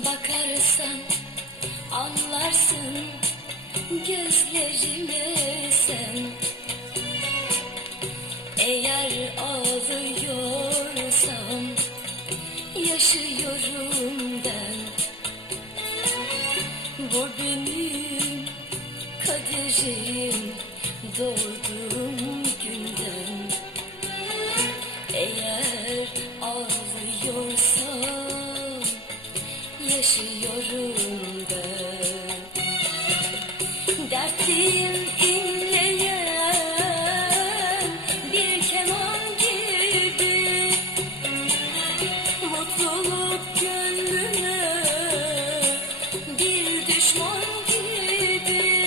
Bakarsan anlarsın gözlerime sen. Eğer ağlıyorsam yaşıyorum ben. Bu benim kaderim doğduğum günden. Eğer ağlıyorsam ben Dertliyim inleyen bir keman gibi. Mutluluk gönlüme bir düşman gibi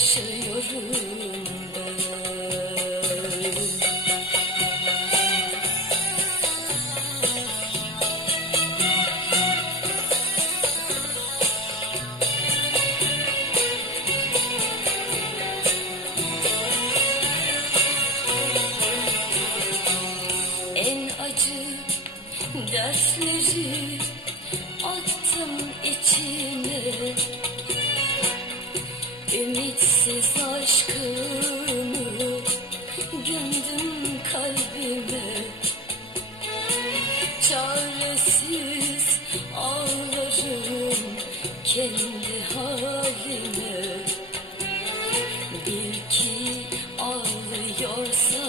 yaşıyorum ben. En acı dersleri gömdüm kalbime. Çaresiz ağlarım kendi halime. Bil ki ağlıyorsam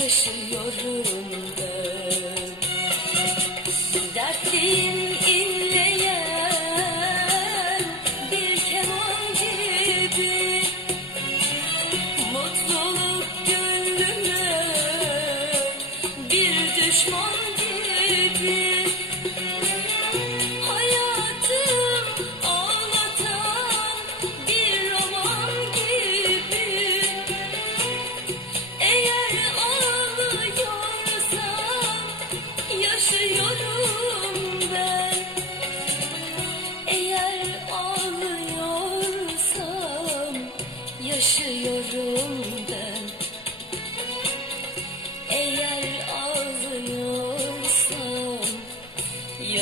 yaşıyorum ben düşman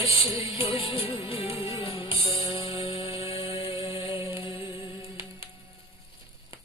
taşıyorum